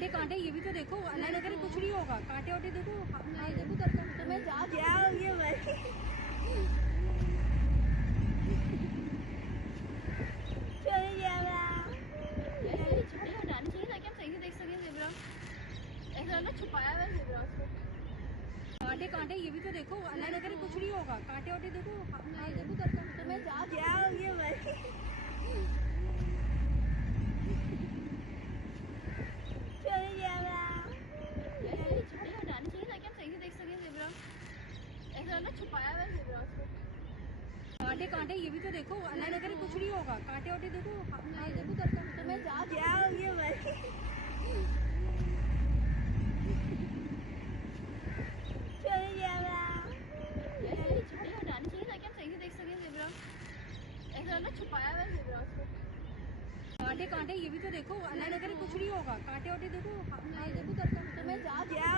कांटे कांटे ये भी तो देखो, अल्लाह ना करे कुछ नहीं होगा। कांटे वाटे देखो, नहीं देखो तरका तो मैं जा क्या हो गया भाई? चल गया यार ये झाड़ी हटानी चाहिए ताकि हम सही से देख सकें ज़ेबरा। ऐसा ना छुपाया हुआ है ज़ेबरा उसको। कांटे कांटे ये भी तो देखो, अल्लाह ना करे कुछ नहीं होगा। कांटे वाटे देखो, नहीं देखो तरका तो मैं जा क्या हो गया भाई? चल गया यार ये झाड़ी हटानी चाहिए ताकि हम सही से देख सकें ज़ेबरा। ऐसा ना छुपाया हुआ है ज़ेबरा उसको। कांटे कांटे ये भी तो देखो, अल्लाह ना करे कुछ नहीं होगा। कांटे वाटे देखो, नहीं देखो तरका तो मैं जा क्या हो गया भाई? चल गया यार ये झाड़ी हटानी चाहिए ताकि हम सही से देख सकें ज़ेबरा। ऐसा ना छुपाया हुआ है ज़ेबरा उसको। कांटे कांटे ये भी तो देखो, अल्लाह ना करे कुछ नहीं होगा। कांटे वाटे देखो, नहीं देखो तरका तो मैं जा क्या